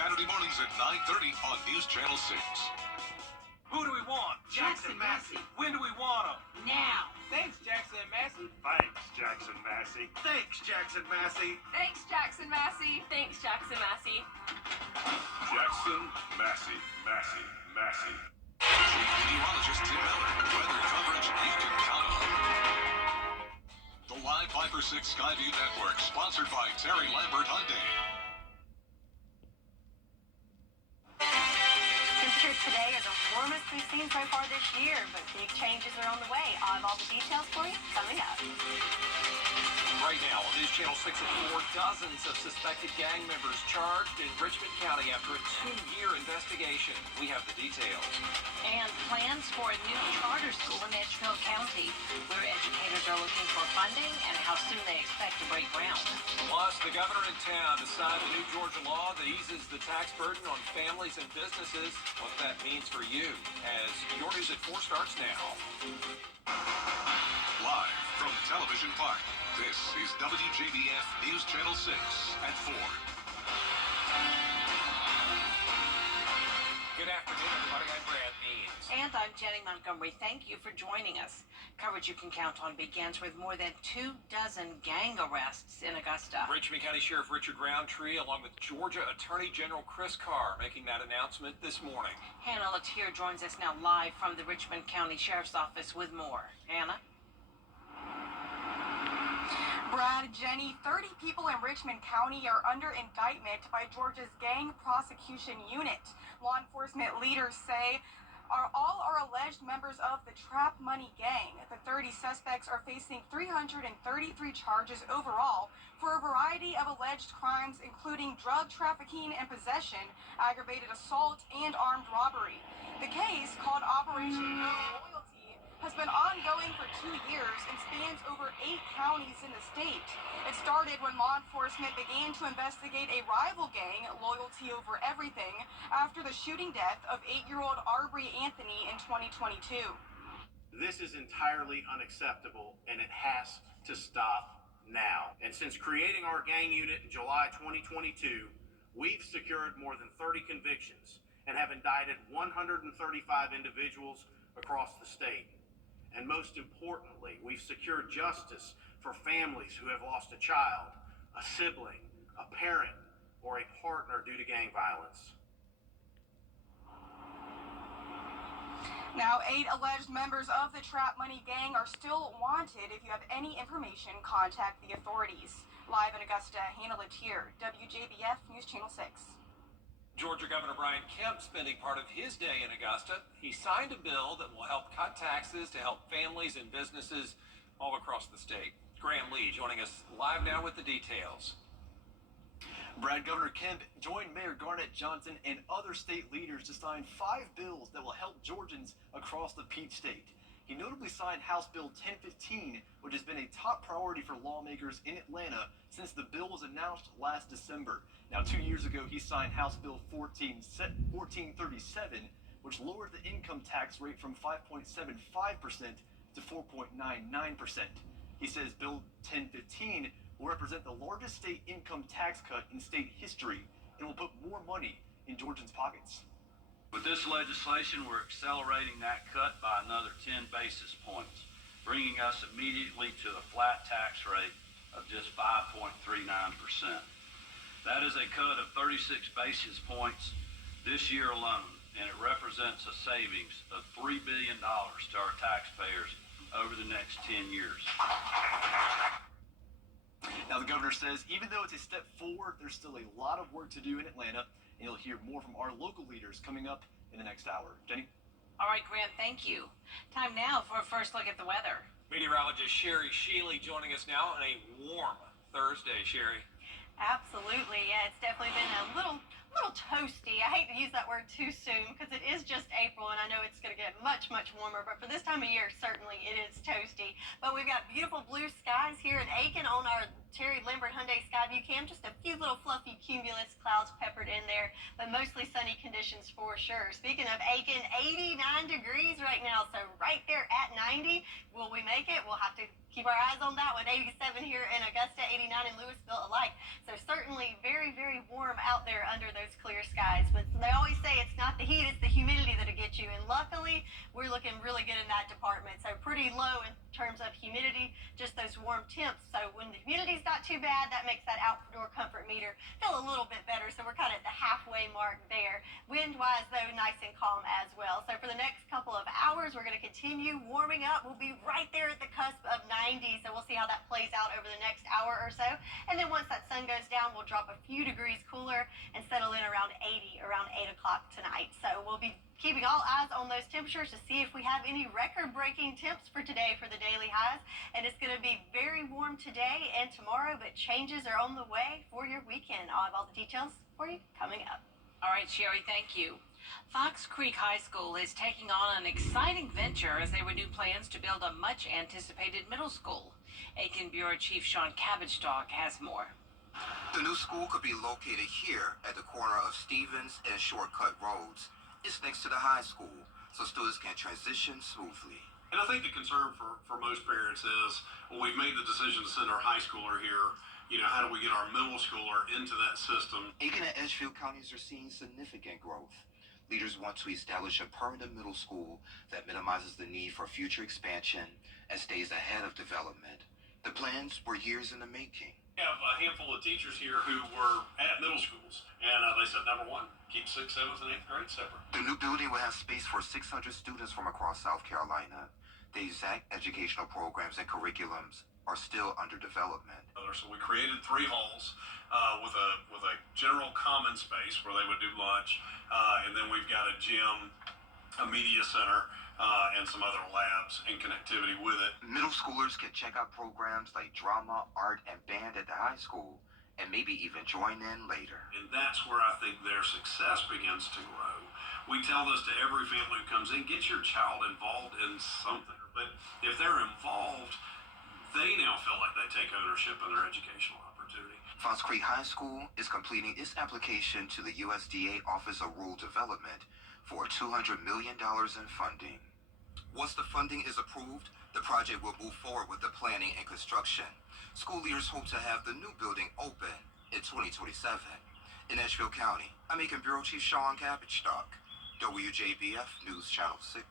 Saturday mornings at 9:30 on News Channel 6. Who do we want? Jackson Massey. When do we want them? Now. Thanks, Jackson Massey. Thanks, Jackson Massey. Thanks, Jackson Massey. Thanks, Jackson Massey. Thanks, Jackson Massey. Jackson Massey. Massey. Chief Meteorologist Tim Miller. Weather coverage you can count on. The Live 5 for 6 Skyview Network, sponsored by Terry Lambert Hyundai. Temperatures today are the warmest we've seen so far this year, but big changes are on the way. I'll have all the details for you coming up. Right now on News Channel 6 at 4, dozens of suspected gang members charged in Richmond County after a 2-year investigation. We have the details. And plans for a new charter school in Edgefield County, where educators are looking for funding and how soon they expect to break ground. Plus, the governor in town to sign the new Georgia law that eases the tax burden on families and businesses. What that means for you as your News at 4 starts now. Live from Television Park, this is WJBF News Channel 6 at 4. Good afternoon, everybody. I'm Brad Means. And I'm Jenny Montgomery. Thank you for joining us. Coverage you can count on begins with more than 24 gang arrests in Augusta. Richmond County Sheriff Richard Roundtree, along with Georgia Attorney General Chris Carr, making that announcement this morning. Hannah Latier joins us now live from the Richmond County Sheriff's Office with more. Hannah? Brad, Jenny, 30 people in Richmond County are under indictment by Georgia's Gang Prosecution Unit. Law enforcement leaders say all are alleged members of the Trap Money Gang. The 30 suspects are facing 333 charges overall for a variety of alleged crimes, including drug trafficking and possession, aggravated assault, and armed robbery. The case, called Operation Loyalty, has been ongoing for 2 years and spans over 8 counties in the state. It started when law enforcement began to investigate a rival gang, Loyalty Over Everything, after the shooting death of 8-year-old Arbery Anthony in 2022. This is entirely unacceptable, and it has to stop now. And since creating our gang unit in July 2022, we've secured more than 30 convictions and have indicted 135 individuals across the state. And most importantly, we've secured justice for families who have lost a child, a sibling, a parent, or a partner due to gang violence. Now, 8 alleged members of the Trap Money Gang are still wanted. If you have any information, contact the authorities. Live in Augusta, Hannah Latier, WJBF News Channel 6. Georgia Governor Brian Kemp spending part of his day in Augusta. He signed a bill that will help cut taxes to help families and businesses all across the state. Graham Lee joining us live now with the details. Brad, Governor Kemp joined Mayor Garnett Johnson and other state leaders to sign 5 bills that will help Georgians across the Peach State. He notably signed House Bill 1015, which has been a top priority for lawmakers in Atlanta since the bill was announced last December. Now, 2 years ago, he signed House Bill 1437, which lowered the income tax rate from 5.75% to 4.99%. He says Bill 1015 will represent the largest state income tax cut in state history and will put more money in Georgians' pockets. With this legislation, we're accelerating that cut by another 10 basis points, bringing us immediately to a flat tax rate of just 5.39%. That is a cut of 36 basis points this year alone, and it represents a savings of $3 billion to our taxpayers over the next 10 years. Now, the governor says even though it's a step forward, there's still a lot of work to do in Atlanta, and you'll hear more from our local leaders coming up in the next hour. Jenny? All right, Grant, thank you. Time now for a first look at the weather. Meteorologist Sherry Shealy joining us now on a warm Thursday. Sherry? Absolutely. Yeah, it's definitely been a little toasty. I hate to use that word too soon because it is just April and I know it's going to get much warmer, but for this time of year, certainly it is toasty. But we've got beautiful blue skies here in Aiken on our Terry Lambert Hyundai Skyview Cam. Just a few little fluffy cumulus clouds peppered in there, but mostly sunny conditions for sure. Speaking of Aiken, 89 degrees right now, so right there at 90. Will we make it? We'll have to keep our eyes on that one. 87 here in Augusta, 89 in Louisville alike. So certainly very very warm out there under those clear skies. But they always say it's not the heat, it's the humidity that'll get you. And luckily, we're looking really good in that department. So pretty low in terms of humidity, just those warm temps. So when the humidity's not too bad, that makes that outdoor comfort meter feel a little bit better. So we're kind of at the halfway mark there. Wind-wise, though, nice and calm as well. So for the next couple of hours, we're going to continue warming up. We'll be right there at the cusp of 90. So we'll see how that plays out over the next hour or so. And then once that sun goes down, we'll drop a few degrees cooler and settle in around 80 around 8 o'clock tonight. So we'll be keeping all eyes on those temperatures to see if we have any record-breaking temps for today for the daily highs. And it's going to be very warm today and tomorrow, but changes are on the way for your weekend. I'll have all the details for you coming up. All right, Sherry, thank you. Fox Creek High School is taking on an exciting venture as they renew plans to build a much-anticipated middle school. Aiken Bureau Chief Sean Cabbage-Stock has more. The new school could be located here at the corner of Stevens and Shortcut Roads. It's next to the high school, so students can transition smoothly. And I think the concern for most parents is, well, we've made the decision to send our high schooler here. You know, how do we get our middle schooler into that system? Aiken and Edgefield counties are seeing significant growth. Leaders want to establish a permanent middle school that minimizes the need for future expansion and stays ahead of development. The plans were years in the making. We have a handful of teachers here who were at middle schools, and they said, number one, keep 6th, 7th, and 8th grade separate. The new building will have space for 600 students from across South Carolina. The exact educational programs and curriculums are still under development. So we created 3 halls with a general common space where they would do lunch, and then we've got a gym, a media center, and some other labs and connectivity with it. Middle schoolers can check out programs like drama, art, and band at the high school, and maybe even join in later. And that's where I think their success begins to grow. We tell this to every family who comes in, get your child involved in something. But if they're involved, they now feel like they take ownership of their educational opportunity. Fox Creek High School is completing its application to the USDA Office of Rural Development for $200 million in funding. Once the funding is approved, the project will move forward with the planning and construction. School leaders hope to have the new building open in 2027. In Edgefield County, I'm Aiken Bureau Chief Sean Cabbage-Stock, WJBF News Channel 6.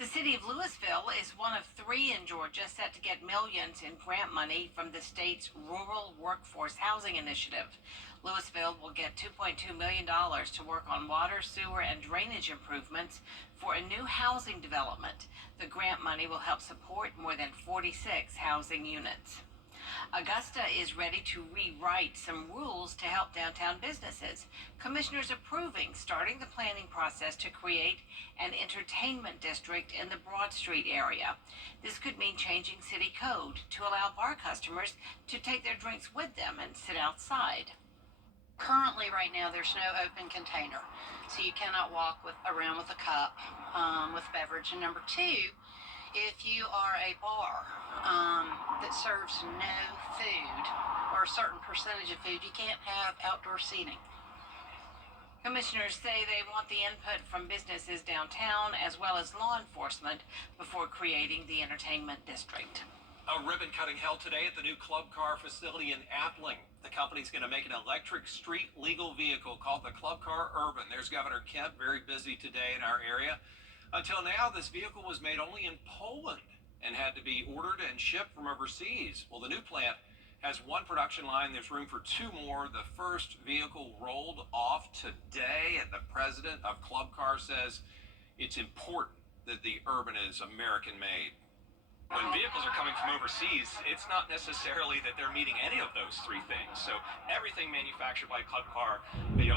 The city of Louisville is one of 3 in Georgia set to get millions in grant money from the state's Rural Workforce Housing Initiative. Louisville will get $2.2 million to work on water, sewer, and drainage improvements for a new housing development. The grant money will help support more than 46 housing units. Augusta is ready to rewrite some rules to help downtown businesses. Commissioners approving starting the planning process to create an entertainment district in the Broad Street area. This could mean changing city code to allow bar customers to take their drinks with them and sit outside. Currently, right now, there's no open container, so you cannot walk around with a cup with beverage. And number 2, if you are a bar that serves no food or a certain percentage of food, you can't have outdoor seating. Commissioners say they want the input from businesses downtown as well as law enforcement before creating the entertainment district. A ribbon cutting held today at the new Club Car facility in Appling. The company's going to make an electric street legal vehicle called the Club Car Urban. There's Governor Kemp, very busy today in our area. Until now, this vehicle was made only in Poland and had to be ordered and shipped from overseas. Well, the new plant has 1 production line. There's room for 2 more. The first vehicle rolled off today, and the president of Club Car says it's important that the Urban is American-made. When vehicles are coming from overseas, it's not necessarily that they're meeting any of those 3 things. So everything manufactured by Club Car,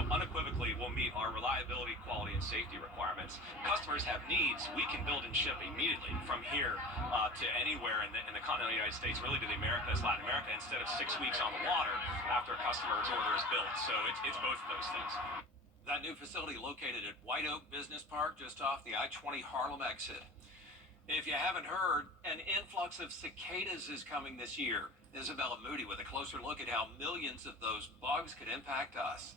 unequivocally will meet our reliability, quality, and safety requirements. Customers have needs. We can build and ship immediately from here to anywhere in the continental United States, really to the Americas, Latin America, instead of 6 weeks on the water after a customer's order is built. So it's both of those things. That new facility located at White Oak Business Park, just off the I-20 Harlem exit. If you haven't heard, an influx of cicadas is coming this year. Isabella Moody with a closer look at how millions of those bugs could impact us.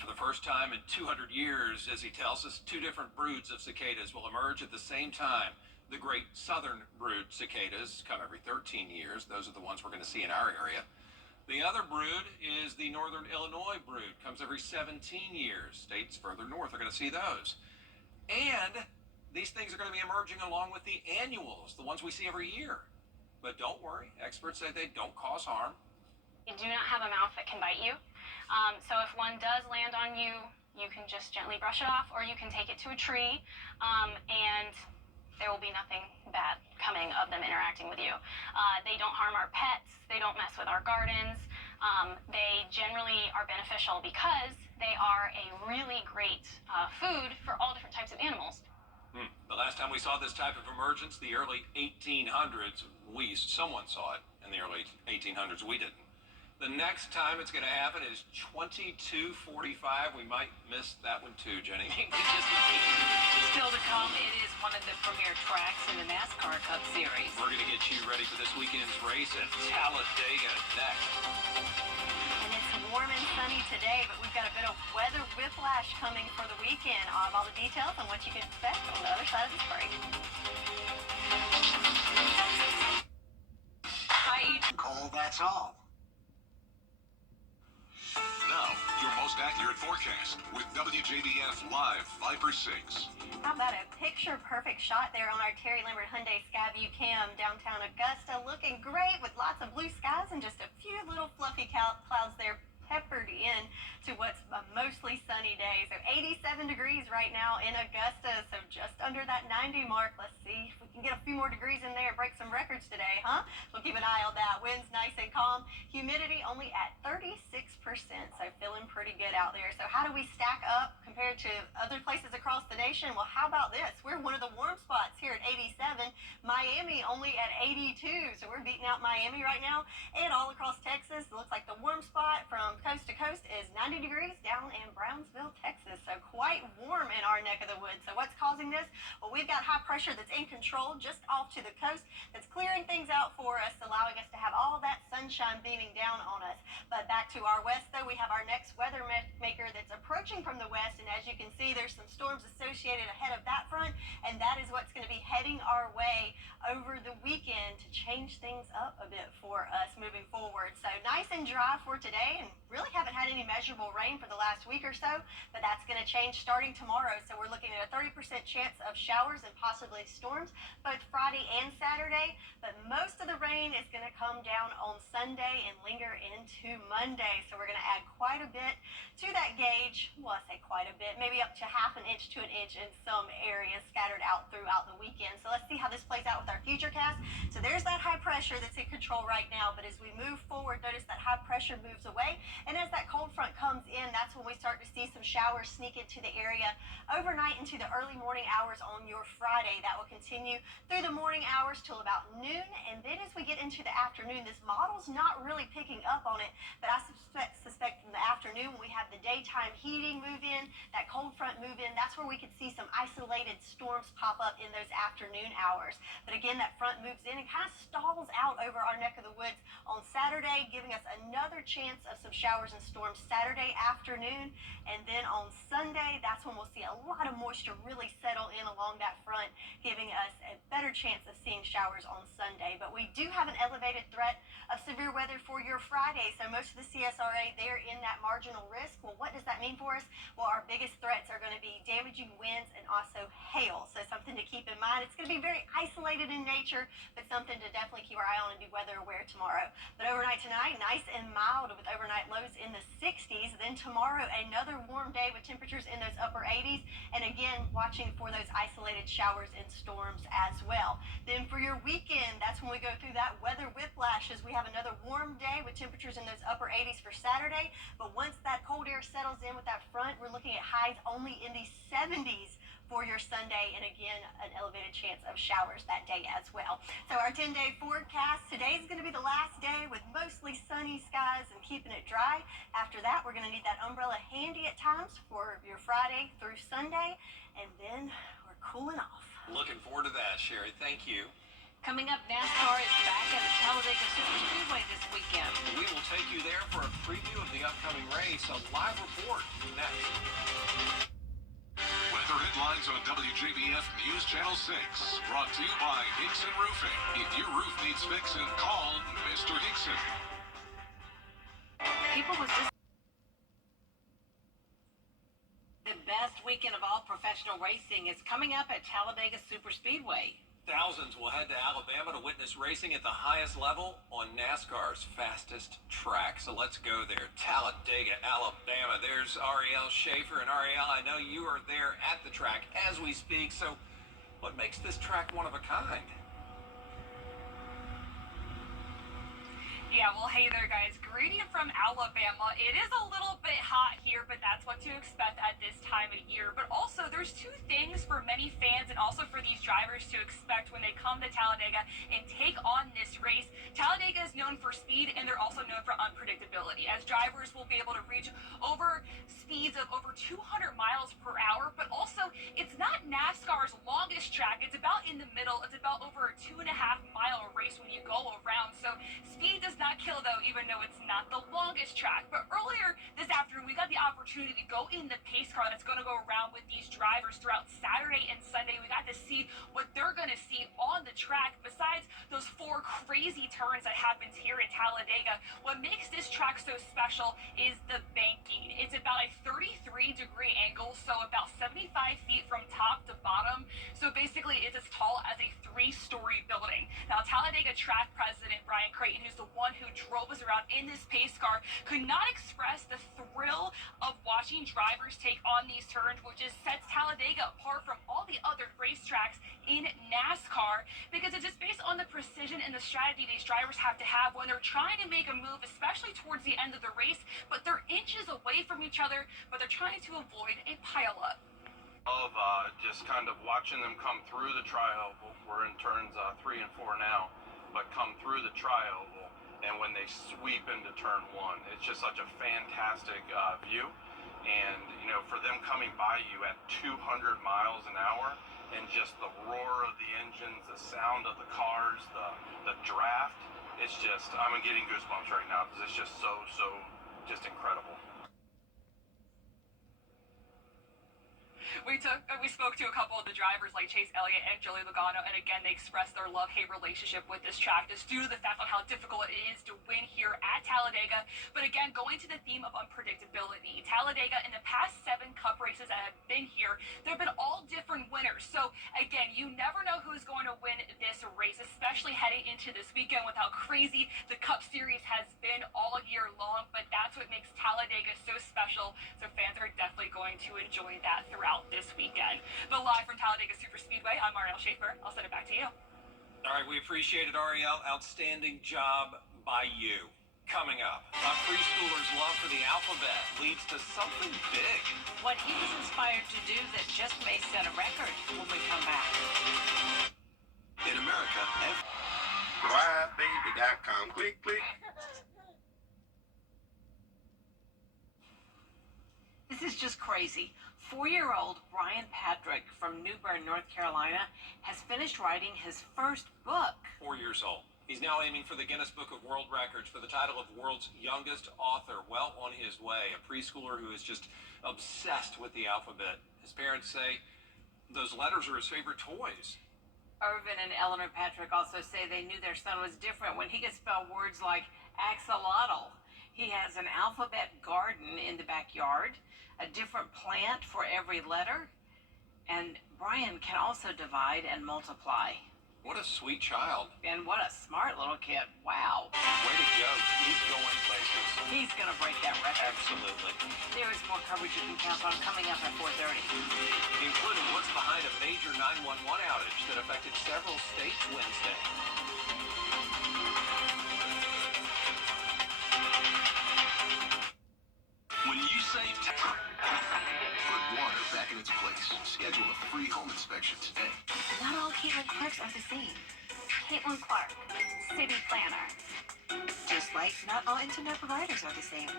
For the first time in 200 years, as he tells us, 2 different broods of cicadas will emerge at the same time. The great southern brood cicadas come every 13 years. Those are the ones we're going to see in our area. The other brood is the Northern Illinois brood. Comes every 17 years. States further north are going to see those. And these things are going to be emerging along with the annuals, the ones we see every year. But don't worry, experts say they don't cause harm. You do not have a mouth that can bite you. So if one does land on you, you can just gently brush it off, or you can take it to a tree, and there will be nothing bad coming of them interacting with you. They don't harm our pets. They don't mess with our gardens. They generally are beneficial because they are a really great food for all different types of animals. The last time we saw this type of emergence, the early 1800s, someone saw it in the early 1800s. We didn't. The next time it's going to happen is 2245. We might miss that one too, Jenny. Still to come, it is one of the premier tracks in the NASCAR Cup Series. We're going to get you ready for this weekend's race at Talladega next. And it's warm and sunny today, but we've got a bit of weather whiplash coming for the weekend. I'll have all the details on what you can expect on the other side of this break. Hi, Cole, that's all. Now, your most accurate forecast with WJBF Live Viper 6. How about a picture-perfect shot there on our Terry Lambert Hyundai Skyview Cam downtown Augusta, looking great with lots of blue skies and just a few little fluffy clouds there peppered in to what's a mostly sunny day. So 87 degrees right now in Augusta, so just under that 90 mark. Let's see if we can get a few more degrees in there and break some records today, huh? We'll keep an eye on that. Wind's nice and calm. Humidity only at 36%, so feeling pretty good out there. So how do we stack up compared to other places across the nation? Well, how about this? We're one of the warm spots here at 87. Miami only at 82, so we're beating out Miami right now. And all across Texas, it looks like the warm spot from coast to coast is 90 degrees down in Brownsville, Texas. So quite warm in our neck of the woods. So what's causing this? Well, we've got high pressure that's in control just off to the coast that's clearing things out for us, allowing us to have all that sunshine beaming down on us. But back to our west, though, we have our next weather maker that's approaching from the west. And as you can see, there's some storms associated ahead of that front. And that is what's going to be heading our way over the weekend to change things up a bit for us moving forward. So nice and dry for today, and really haven't had any measurable rain for the last week or so, but that's going to change starting tomorrow. So we're looking at a 30% chance of showers and possibly storms both Friday and Saturday, but most of the rain is going to come down on Sunday and linger into Monday. So we're going to add quite a bit to that gauge. Well, I say quite a bit, maybe up to half an inch to an inch in some areas scattered out throughout the weekend. So let's see how this plays out with our futurecast. So there's that high pressure that's in control right now, but as we move forward, notice that high pressure moves away, and as that cold front comes in, that's when we start to see some showers sneak into the area overnight into the early morning hours on your Friday. That will continue through the morning hours till about noon, and then as we get into the afternoon, this model's not really picking up on it, but I suspect in the afternoon when we have the daytime heating move in, that cold front move in, that's where we could see some isolated storms pop up in those afternoon hours. But again, that front moves in and kind of stalls out over our neck of the woods on Saturday, giving us another chance of some showers and storms Saturday afternoon. And then on Sunday, that's when we'll see a lot of moisture really settle in along that front, giving us a better chance of seeing showers on Sunday. But we do have an elevated threat of severe weather for your Friday. So most of the CSRA, they're in that marginal risk. Well, what does that mean for us? Well, our biggest threats are going to be damaging winds and also hail. So something to keep in mind. It's going to be very isolated in nature, but something to definitely keep our eye on and be weather aware tomorrow. But overnight tonight, nice and mild with overnight lows in the 60s. Then tomorrow, another warm day with temperatures in those upper 80s. And again, watching for those isolated showers and storms as well. Then for your weekend, that's when we go through that weather whiplash as we have another warm day with temperatures in those upper 80s for Saturday. But once that cold air settles in with that front, we're looking at highs only in the 70s for your Sunday, and again, an elevated chance of showers that day as well. So our 10-day forecast, today's going to be the last day with mostly sunny skies and keeping it dry. After that, we're going to need that umbrella handy at times for your Friday through Sunday, and then we're cooling off. Looking forward to that, Sherry. Thank you. coming up, NASCAR is back at the Talladega Superspeedway this weekend. We will take you there for a preview of the upcoming race, a live report next. Weather headlines on WJBF News Channel 6. Brought to you by Hickson Roofing. If your roof needs fixing, call Mr. Hickson. April was just the best weekend of all professional racing is coming up at Talladega Superspeedway. Thousands will head to Alabama to witness racing at the highest level on NASCAR's fastest track. So let's go there. Talladega, Alabama. There's Ariel Schaefer. And Ariel, I know you are there at the track as we speak. So what makes this track one of a kind? Yeah, well, hey there, guys. Greeting from Alabama. It is a little bit hot here, but that's what to expect at this time of year. But also, there's two things for many fans and also for these drivers to expect when they come to Talladega and take on this race. Talladega is known for speed, and they're also known for unpredictability, as drivers will be able to reach over speeds of over 200 miles per hour. But also, it's not NASCAR's longest track. It's about in the middle. It's about over a 2.5-mile race when you go around. So speed does not kill, though, even though it's not the longest track. But earlier this afternoon, we got the opportunity to go in the pace car that's going to go around with these drivers throughout Saturday and Sunday. We got to see what they're going to see on the track. Besides those 4 crazy turns that happens here at Talladega, what makes this track so special is the banking. It's about a 33-degree angle, so about 75 feet from top to bottom. So basically, it's as tall as a 3-story building. Now, Talladega track president Brian Creighton, who's the one who drove us around in this pace car, could not express the thrill of watching drivers take on these turns, which just sets Talladega apart from all the other racetracks in NASCAR, because it's just based on the precision and the strategy these drivers have to have when they're trying to make a move, especially towards the end of the race, but they're inches away from each other, but they're trying to avoid a pileup. Of just kind of watching them come through the tri-oval. We're in turns 3 and 4 now, but come through the tri-oval, and when they sweep into turn 1, it's just such a fantastic view. And you know, for them coming by you at 200 miles an hour, and just the roar of the engines, the sound of the cars, the draft, it's just, I'm getting goosebumps right now because it's just so just incredible. We spoke to a couple of the drivers like Chase Elliott and Joey Logano, and again, they expressed their love-hate relationship with this track just due to the fact on how difficult it is to win here at Talladega. But again, going to the theme of unpredictability, Talladega in the past 7 Cup races that have been here, there have been all different winners. So again, you never know who's going to win this race, especially heading into this weekend with how crazy the Cup Series has been all year long. But that's what makes Talladega so special. So fans are definitely going to enjoy that throughout this weekend. But live from Talladega Superspeedway, I'm Ariel Schaefer. I'll send it back to you. All right, we appreciate it, Ariel. Outstanding job by you. Coming up, a preschooler's love for the alphabet leads to something big. What he was inspired to do that just may set a record when we come back. In America, WJBF.com. Click, click. This is just crazy. 4-year-old Brian Patrick from New Bern, North Carolina, has finished writing his first book. 4 years old. He's now aiming for the Guinness Book of World Records for the title of World's Youngest Author. Well on his way. A preschooler who is just obsessed with the alphabet. His parents say those letters are his favorite toys. Irvin and Eleanor Patrick also say they knew their son was different when he could spell words like axolotl. He has an alphabet garden in the backyard, a different plant for every letter, and Brian can also divide and multiply. What a sweet child. And what a smart little kid. Wow. Way to go. He's going places. He's going to break that record. Absolutely. There is more coverage you can count on coming up at 4:30. Including what's behind a major 911 outage that affected several states Wednesday. when you save time, put water back in its place. Schedule a free home inspection today. Not all Caitlin Clarks are the same. Caitlin Clark, city planner. Just like not all internet providers are the same.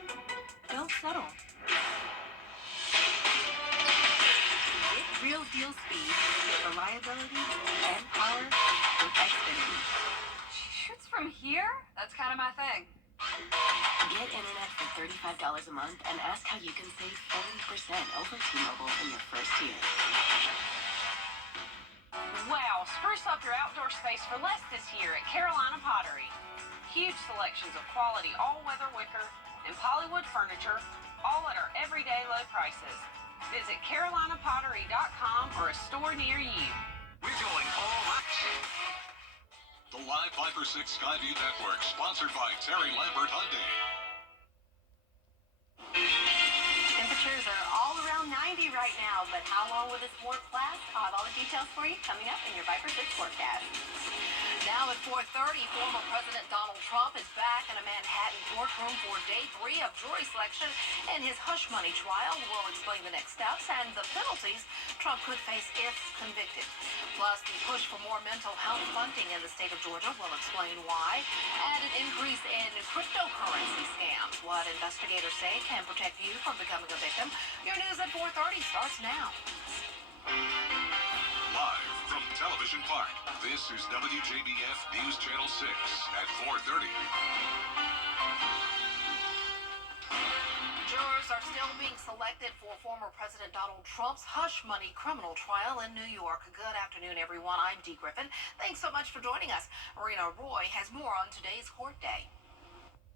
Don't settle. Get real deal speed, reliability, and power with Xfinity. She shoots from here? That's kind of my thing. Get internet for $35 a month and ask how you can save 30% over T-Mobile in your first year. Wow, spruce up your outdoor space for less this year at Carolina Pottery. Huge selections of quality all-weather wicker and polywood furniture, all at our everyday low prices. Visit CarolinaPottery.com or a store near you. We're going all out. The Live 5-6 Skyview Network, sponsored by Terry Lambert Hyundai. Temperatures are all around 90 right now, but how long will this warmth last? I'll have all the details for you coming up in your Viper 6 forecast. Now at 4:30, former President Donald Trump is back in a Manhattan courtroom for day 3 of jury selection in his hush money trial. We'll explain the next steps and the penalties Trump could face if convicted. Plus, the push for more mental health funding in the state of Georgia. We'll explain why. And an increase in cryptocurrency scams. What investigators say can protect you from becoming a victim. Your news at 4:30 starts now. Live from Television Park, this is WJBF News Channel 6 at 4:30. Jurors are still being selected for former President Donald Trump's hush money criminal trial in New York. Good afternoon, everyone. I'm Dee Griffin. Thanks so much for joining us. Marina Roy has more on today's court day.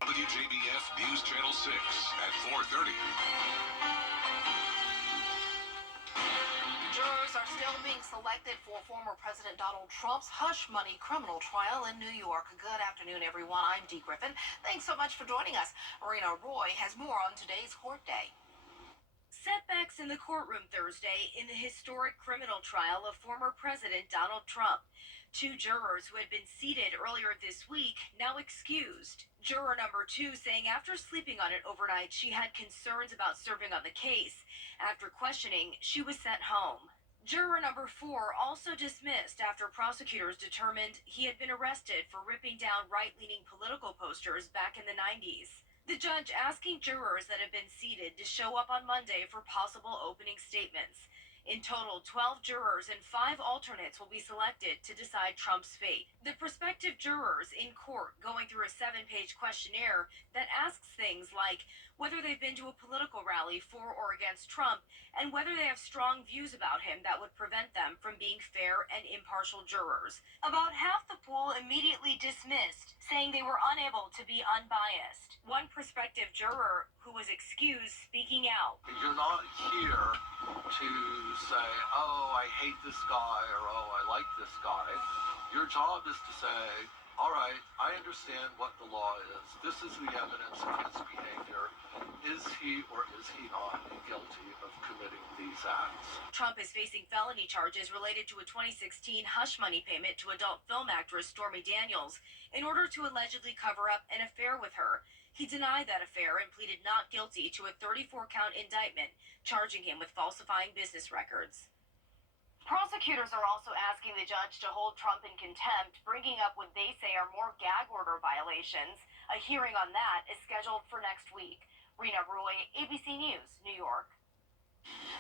WJBF News Channel 6 at 4:30. Jurors are still being selected for former President Donald Trump's hush money criminal trial in New York. Good afternoon, everyone. I'm Dee Griffin. Thanks so much for joining us. Marina Roy has more on today's court day. Setbacks in the courtroom Thursday in the historic criminal trial of former President Donald Trump. 2 jurors who had been seated earlier this week now excused. Juror number 2 saying after sleeping on it overnight, she had concerns about serving on the case. After questioning, she was sent home. Juror number 4 also dismissed after prosecutors determined he had been arrested for ripping down right-leaning political posters back in the 90s. The judge asking jurors that have been seated to show up on Monday for possible opening statements. In total, 12 jurors and 5 alternates will be selected to decide Trump's fate. The prospective jurors in court going through a 7-page questionnaire that asks things like whether they've been to a political rally for or against Trump and whether they have strong views about him that would prevent them from being fair and impartial jurors. About half the pool immediately dismissed, saying they were unable to be unbiased. One prospective juror who was excused speaking out. You're not here to say, oh, I hate this guy, or oh, I like this guy. Your job is to say, all right, I understand what the law is. This is the evidence of his behavior. Is he or is he not guilty of committing these acts? Trump is facing felony charges related to a 2016 hush money payment to adult film actress Stormy Daniels in order to allegedly cover up an affair with her. He denied that affair and pleaded not guilty to a 34-count indictment, charging him with falsifying business records. Prosecutors are also asking the judge to hold Trump in contempt, bringing up what they say are more gag order violations. A hearing on that is scheduled for next week. Rena Roy, ABC News, New York.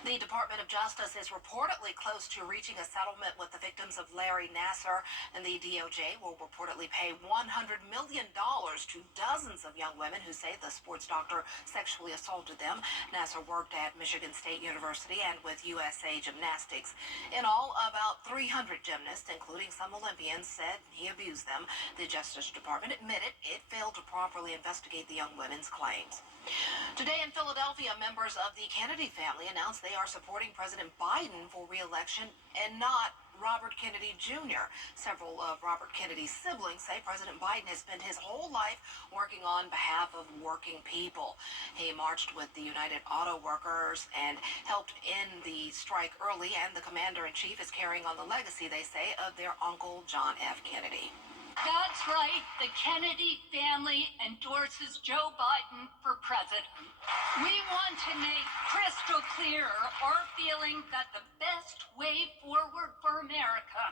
The Department of Justice is reportedly close to reaching a settlement with the victims of Larry Nassar, and the DOJ will reportedly pay $100 million to dozens of young women who say the sports doctor sexually assaulted them. Nassar worked at Michigan State University and with USA Gymnastics. In all, about 300 gymnasts, including some Olympians, said he abused them. The Justice Department admitted it failed to properly investigate the young women's claims. Today in Philadelphia, members of the Kennedy family announced they are supporting President Biden for re-election and not Robert Kennedy Jr. Several of Robert Kennedy's siblings say President Biden has spent his whole life working on behalf of working people. He marched with the United Auto Workers and helped end the strike early, and the commander-in-chief is carrying on the legacy, they say, of their uncle John F. Kennedy. That's right. The Kennedy family endorses Joe Biden for president. We want to make crystal clear our feeling that the best way forward for America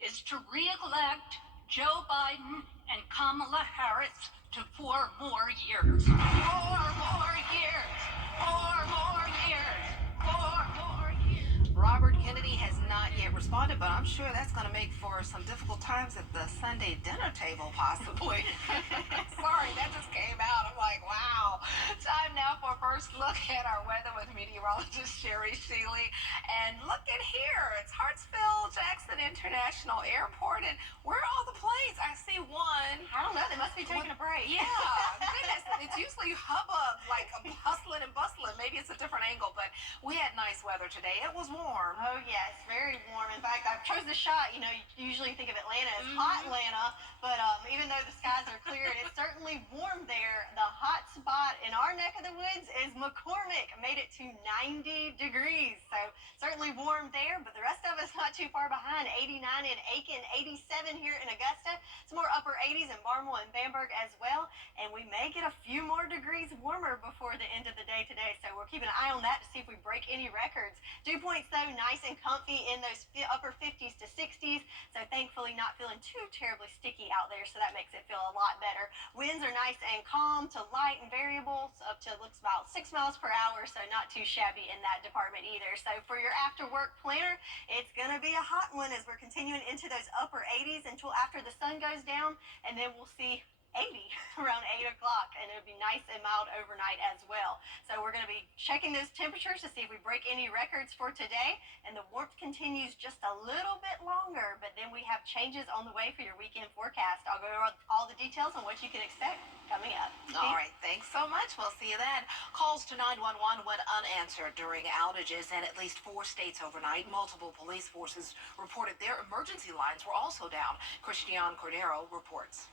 is to re-elect Joe Biden and Kamala Harris to 4 more years. 4 more years. 4 more years. 4 more years. Robert Kennedy has not yet responded, but I'm sure that's going to make for some difficult times at the Sunday dinner table, possibly. Sorry, that just came out. I'm like, wow. Time now for First first look at our weather with meteorologist Sherry Sheely. And look at here. It's Hartsfield-Jackson International Airport. And where are all the planes? I see one. I don't know. They must be taking a break. Yeah. Goodness. It's usually hubbub, like hustling and bustling. Maybe it's a different angle, but we had nice weather today. It was warm. Oh, yes. Very warm. In fact, I chose the shot. You know, you usually think of Atlanta as hot Atlanta, but even though the skies are clear, it is certainly warm there. The hot spot in our neck of the woods is McCormick. Made it to 90 degrees. So certainly warm there, but the rest of us not too far behind. 89 in Aiken, 87 here in Augusta. Some more upper 80s in Barnwell and Bamberg as well. And we may get a few more degrees warmer before the end of the day today. So we're keeping an eye on that to see if we break any records. Dew points, though, nice and comfy in those upper 50s to 60s. So thankfully not feeling too terribly sticky out there. So that makes it feel a lot better. Winds are nice and calm to light and variable, up to looks about 6 miles per hour. So not too shabby in that department either. So for your after work planner, it's going to be a hot one as we're continuing into those upper 80s until after the sun goes down. And then we'll see 80 around 8 o'clock, and it'll be nice and mild overnight as well. So we're going to be checking those temperatures to see if we break any records for today, and the warmth continues just a little bit longer, but then we have changes on the way for your weekend forecast. I'll go over all the details on what you can expect coming up. All right, thanks so much. We'll see you then. Calls to 911 went unanswered during outages in at least 4 states overnight. Multiple police forces reported their emergency lines were also down. Christian Cordero reports.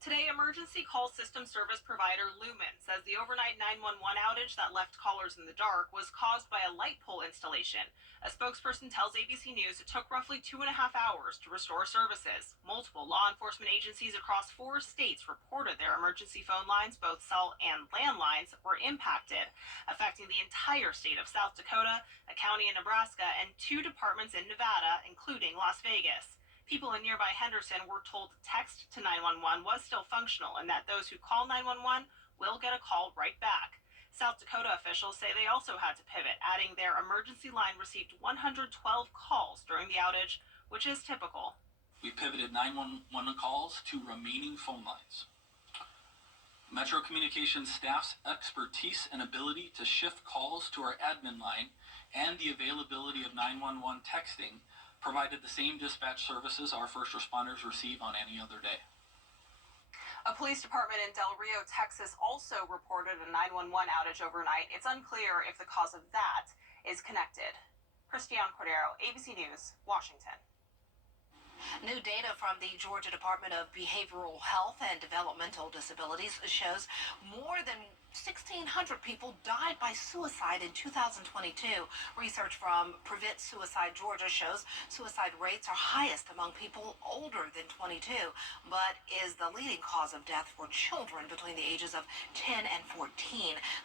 Today, emergency call system service provider Lumen says the overnight 911 outage that left callers in the dark was caused by a light pole installation. A spokesperson tells ABC News it took roughly 2.5 hours to restore services. Multiple law enforcement agencies across 4 states reported their emergency phone lines, both cell and landlines, were impacted, affecting the entire state of South Dakota, a county in Nebraska, and 2 departments in Nevada, including Las Vegas. People in nearby Henderson were told text to 911 was still functional and that those who call 911 will get a call right back. South Dakota officials say they also had to pivot, adding their emergency line received 112 calls during the outage, which is typical. We pivoted 911 calls to remaining phone lines. Metro Communications staff's expertise and ability to shift calls to our admin line and the availability of 911 texting provided the same dispatch services our first responders receive on any other day. A police department in Del Rio, Texas also reported a 911 outage overnight. It's unclear if the cause of that is connected. Christian Cordero, ABC News, Washington. New data from the Georgia Department of Behavioral Health and Developmental Disabilities shows more than 1,600 people died by suicide in 2022. Research from Prevent Suicide Georgia shows suicide rates are highest among people older than 22, but is the leading cause of death for children between the ages of 10 and 14.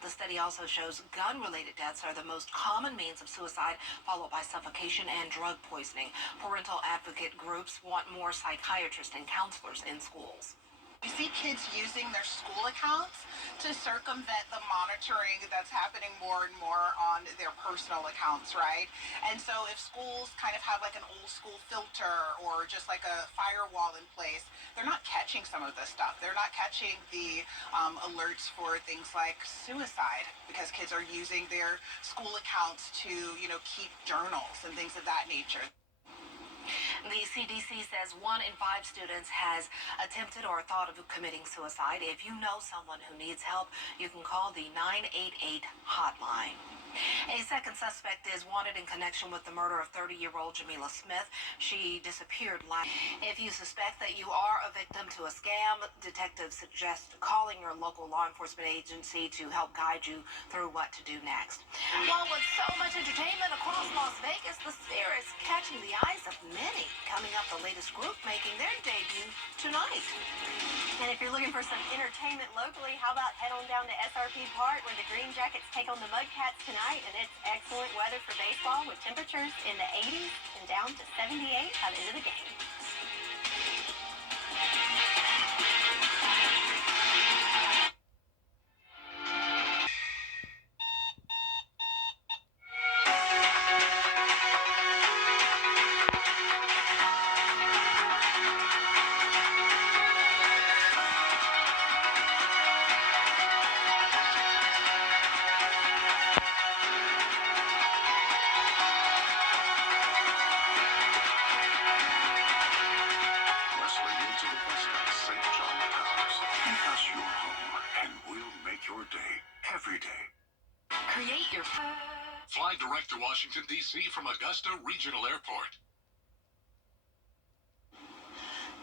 The study also shows gun-related deaths are the most common means of suicide, followed by suffocation and drug poisoning. Parental advocate groups want more psychiatrists and counselors in schools. We see kids using their school accounts to circumvent the monitoring that's happening more and more on their personal accounts, right? And so if schools kind of have like an old school filter or just like a firewall in place, they're not catching some of this stuff. They're not catching the alerts for things like suicide because kids are using their school accounts to, you know, keep journals and things of that nature. The CDC says 1 in 5 students has attempted or thought of committing suicide. If you know someone who needs help, you can call the 988 hotline. A second suspect is wanted in connection with the murder of 30-year-old Jamila Smith. She disappeared last. If you suspect that you are a victim to a scam, detectives suggest calling your local law enforcement agency to help guide you through what to do next. Well, with so much entertainment across Las Vegas, the Sphere is catching the eyes of many. Coming up, the latest group making their debut tonight. And if you're looking for some entertainment locally, how about head on down to SRP Park where the Green Jackets take on the Mudcats tonight, and it's excellent weather for baseball with temperatures in the 80s and down to 78 by the end of the game. your day, every day. Create your... Fly direct to Washington, D.C. from Augusta Regional Airport.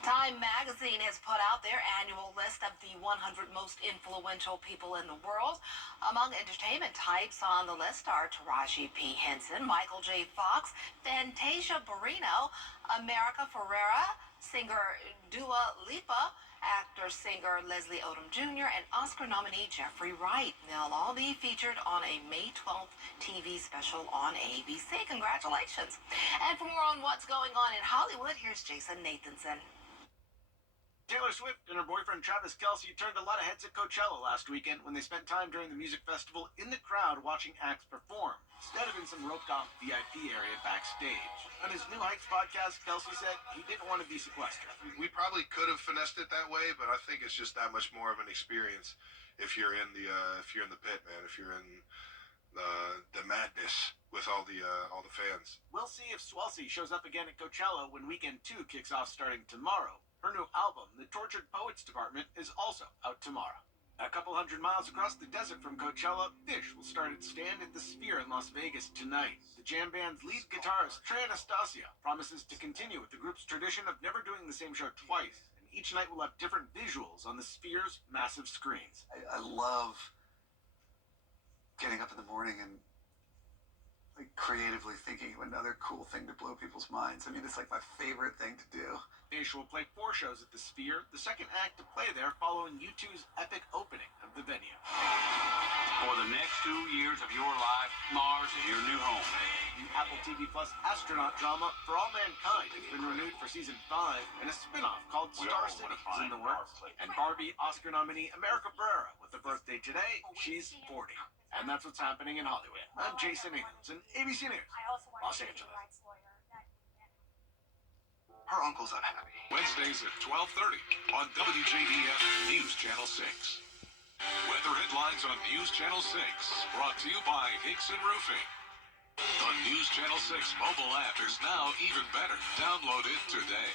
Time magazine has put out their annual list of the 100 most influential people in the world. Among entertainment types on the list are Taraji P. Henson, Michael J. Fox, Fantasia Barrino, America Ferrera, singer Dua Lipa, actor-singer Leslie Odom Jr., and Oscar nominee Jeffrey Wright. They'll all be featured on a May 12th TV special on ABC. Congratulations. And for more on what's going on in Hollywood, here's Jason Nathanson. Taylor Swift and her boyfriend Travis Kelce turned a lot of heads at Coachella last weekend when they spent time during the music festival in the crowd watching acts perform, instead of in some roped-off VIP area backstage. On his New Heights podcast, Kelce said he didn't want to be sequestered. We probably could have finessed it that way, but I think it's just that much more of an experience if you're in the pit, man. If you're in the madness with all the fans. We'll see if Swelsey shows up again at Coachella when Weekend 2 kicks off starting tomorrow. Her new album, The Tortured Poets Department, is also out tomorrow. A couple hundred miles across the desert from Coachella, Fish will start its stand at the Sphere in Las Vegas tonight. The jam band's lead guitarist, Trey Anastasio, promises to continue with the group's tradition of never doing the same show twice, and each night will have different visuals on the Sphere's massive screens. I love getting up in the morning and creatively thinking of another cool thing to blow people's minds. I mean, it's like my favorite thing to do. Fish will play 4 shows at the Sphere, the second act to play there following U2's epic opening of the venue. For the next 2 years of your life, Mars is your new home. The Apple TV Plus astronaut drama For All Mankind has been renewed for season 5, and a spin-off called Star City is in the works. And Barbie Oscar nominee America Ferrera with a birthday today, she's 40. And that's what's happening in Hollywood. I'm Jason Nathanson, ABC News, Los Angeles. Her uncle's unhappy. Wednesdays at 12:30 on WJBF News Channel 6. Weather headlines on News Channel 6, brought to you by Hickson Roofing. The News Channel 6 mobile app is now even better. Download it today.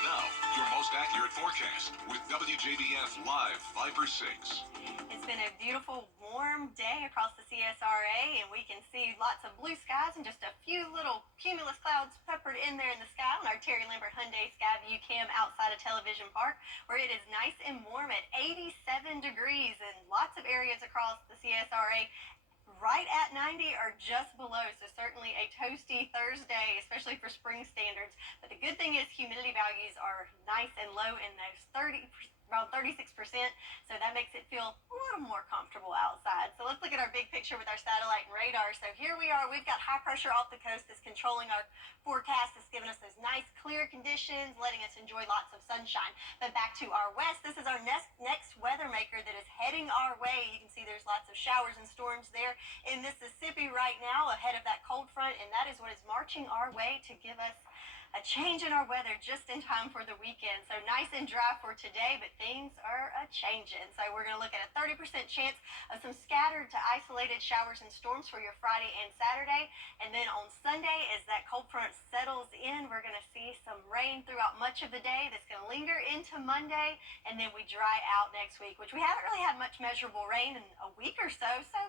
Now, your most accurate forecast with WJBF Live Viper 6. It's been a beautiful, warm day across the CSRA, and we can see lots of blue skies and just a few little cumulus clouds peppered in there in the sky on our Terry Lambert Hyundai Sky View Cam outside of Television Park, where it is nice and warm at 87 degrees in lots of areas across the CSRA. Right at 90 or just below, so certainly a toasty Thursday, especially for spring standards. But the good thing is humidity values are nice and low in those around 36%, so that makes it feel a little more comfortable outside. So let's look at our big picture with our satellite and radar. So here we are. We've got high pressure off the coast that's controlling our forecast. It's giving us those nice clear conditions, letting us enjoy lots of sunshine. But back to our west, this is our next weather maker that is heading our way. You can see there's lots of showers and storms there in Mississippi right now ahead of that cold front, and that is what is marching our way to give us a change in our weather just in time for the weekend. So nice and dry for today, but things are a-changing. So we're going to look at a 30% chance of some scattered to isolated showers and storms for your Friday and Saturday. And then on Sunday, as that cold front settles in, we're going to see some rain throughout much of the day that's going to linger into Monday, and then we dry out next week, which we haven't really had much measurable rain in a week or so. So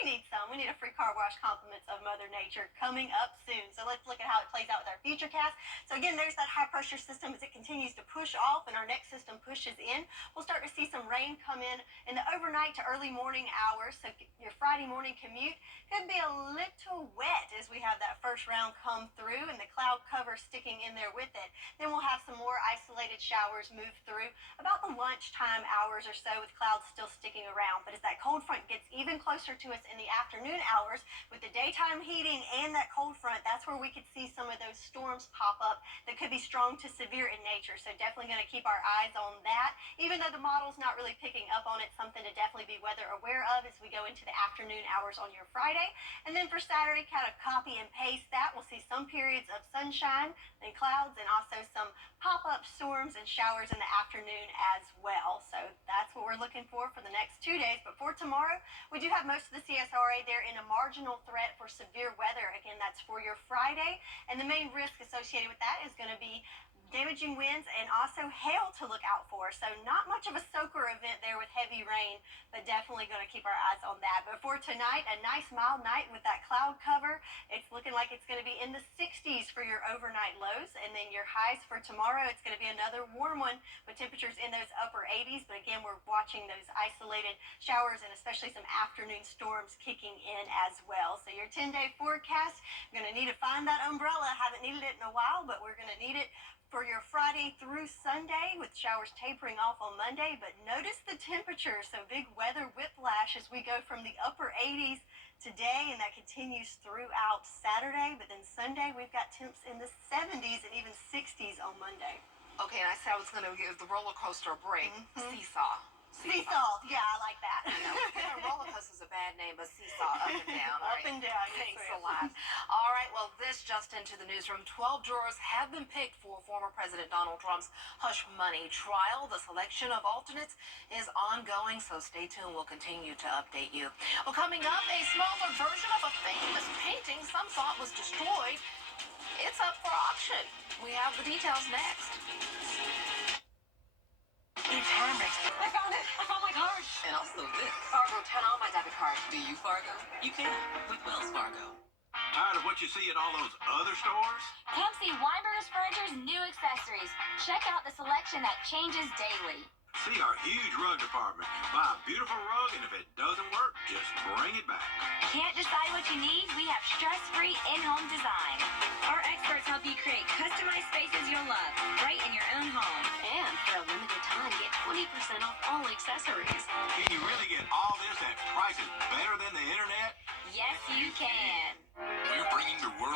we need some. We need a free car wash compliments of Mother Nature coming up soon. So let's look at how it plays out with our future cast. So again, there's that high pressure system as it continues to push off and our next system pushes in. We'll start to see some rain come in the overnight to early morning hours. So your Friday morning commute could be a little wet as we have that first round come through and the cloud cover sticking in there with it. Then we'll have some more isolated showers move through about the lunchtime hours or so with clouds still sticking around. But as that cold front gets even closer to us in the afternoon hours with the daytime heating and that cold front, that's where we could see some of those storms pop up that could be strong to severe in nature. So definitely going to keep our eyes on that. Even though the model's not really picking up on it, something to definitely be weather aware of as we go into the afternoon hours on your Friday. And then for Saturday, kind of copy and paste that. We'll see some periods of sunshine and clouds and also some pop-up storms and showers in the afternoon as well. So that's what we're looking for the next 2 days. But for tomorrow, we do have most of the CSRA there in a marginal threat for severe weather. Again, that's for your Friday. And the main risk associated with that is going to be damaging winds and also hail to look out for. So not much of a soaker event there with heavy rain, but definitely going to keep our eyes on that. But for tonight, a nice mild night with that cloud cover. It's looking like it's going to be in the 60s for your overnight lows, and then your highs for tomorrow, it's going to be another warm one with temperatures in those upper 80s. But again, we're watching those isolated showers and especially some afternoon storms kicking in as well. So your 10-day forecast, you're going to need to find that umbrella. Haven't needed it in a while, but we're going to need it for your Friday through Sunday, with showers tapering off on Monday. But notice the temperature, so big weather whiplash as we go from the upper 80s today, and that continues throughout Saturday. But then Sunday, we've got temps in the 70s and even 60s on Monday. Okay, and I said I was going to give the roller coaster a break. Seesaw. Seesaw, yeah, I like that. I know. Roller coaster's a bad name, but seesaw, up and down. Up and down. Thanks a lot. All right, well, this just into the newsroom. 12 jurors have been picked for former President Donald Trump's hush money trial. The selection of alternates is ongoing, so stay tuned. We'll continue to update you. Well, coming up, a smaller version of a famous painting some thought was destroyed. It's up for auction. We have the details next. It's Hamrick. I found it. I found my card. And also this. Fargo, turn on my debit card. Do you Fargo? You can with Wells Fargo. Tired of what you see at all those other stores? Come see Weinberger's Furniture's new accessories. Check out the selection that changes daily. See our huge rug department. Buy a beautiful rug, and if it doesn't work, just bring it back. Can't decide what you need? We have stress-free in-home design. Our experts help you create customized spaces you'll love, right in your own home. And for a limited time, get 20% off all accessories. Can you really get all this at prices better than the internet? Yes, you can. We're bringing the world